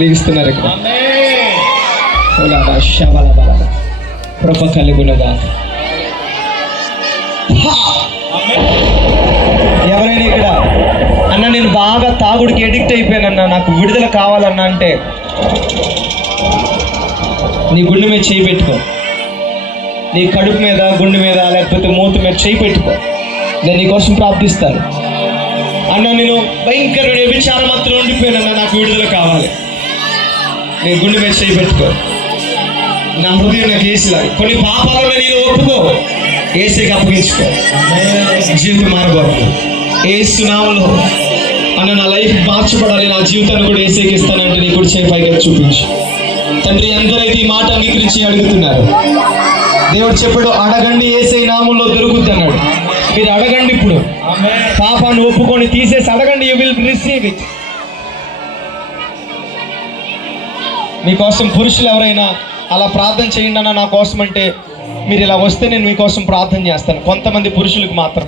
లిగిస్తున్నారు ఇక్కడ కృప కలుగునగా ఎవరైనా ఇక్కడ? అన్న నేను బాగా తాగుడికి ఎడిక్ట్ అయిపోయానన్న. నాకు విడుదల కావాలన్నా అంటే నీ గుండె మీద చేయి పెట్టుకో. నీ కడుపు మీద గుండె మీద లేకపోతే మూతి మీద చేయి పెట్టుకో. నేను నీకోసం ప్రార్థిస్తాను. అన్న నేను భయంకరమైన విచారం మాత్రం ఉండిపోయానన్న. నాకు విడుదల కావాలి నీ గుండె మీద చేయి పెట్టుకో. నా హృదయం నాకు ఏసిలాగా కొన్ని పాపాలను నేను ఒప్పుకో. ఏసీకి అప్పగించుకో. జీవితం మారబోతుంది. ఏసు నామంలో అన్న నా లైఫ్ మార్చబడాలి. నా జీవితాన్ని కూడా ఏసీకి ఇస్తానంటే నీ కూడా చేయి పైకి చూపించు. తండ్రి ఎందరైతే ఈ మాట అంగీకరించి అడుగుతున్నారు. దేవుడు చెప్పాడు అడగండి ఏసై నామంలో దొరుకుద్ది అన్నాడు. మీరు అడగండి ఇప్పుడు. పాపాన్ని ఒప్పుకొని తీసేసి అడగండి యూ విల్ రిసీవ్ ఇట్ మీకోసం పురుషులు ఎవరైనా అలా ప్రార్థన చేయండి అన్న నా కోసం అంటే మీరు ఇలా వస్తే నేను మీకోసం ప్రార్థన చేస్తాను. కొంతమంది పురుషులకు మాత్రమే.